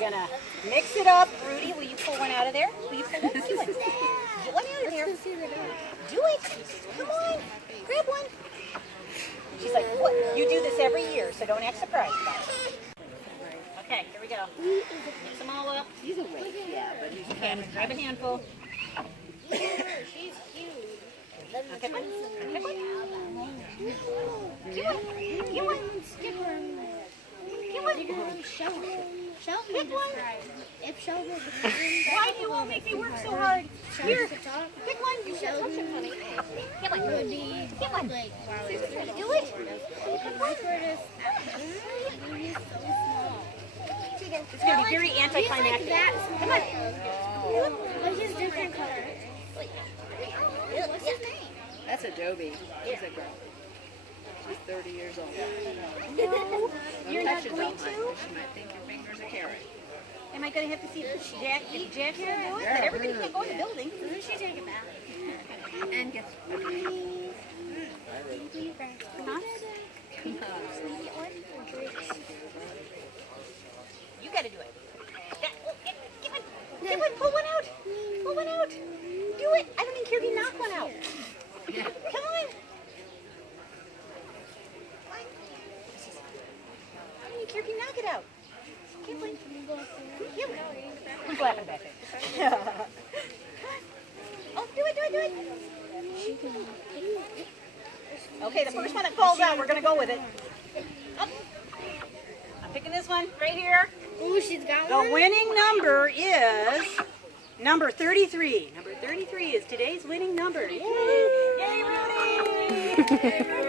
gonna mix it up. Rudy, will you pull one out of there? Will you pull one? Get one. Get one out of there. Do it. Come on. Grab one. She's like, what? You do this every year, so don't act surprised about it. Okay, here we go. Mix them all up. He's awake, yeah, but he's Okay, grab a handful. She's huge. Pick one. Pick one. Get one. Get one. Get one. Sheldon Pick one. If Sheldon Why do you all make me work so hard? Here, pick one. You should touch it, honey. Get one. would be Get one. like Do it. he's so small. It's going to be very anticlimactic. That Come on. small. But he's different color. What's his name? That's Adobe. She's a girl. She's 30 years old. No, you're not Touch it, going don't to? touch. She might think your finger's a carrot. Am I going to have to see if Jack's going to do it? But everybody can't go in the building. Doesn't she take a bath? And guess what? Huh? You got to do it. Get one. Pull one out. Pull one out. Do it. I don't even care if you knock one out. Come on. I don't even care if you knock it out. Get one. Get one. Who's laughing back there? Oh, do it. Okay, the first one that falls out, we're going to go with it. Up. I'm picking this one right here. Ooh, she's got The one. winning number is number 33. Number 33 is today's winning number. Yay! Yay, Rudy! Yay, Rudy!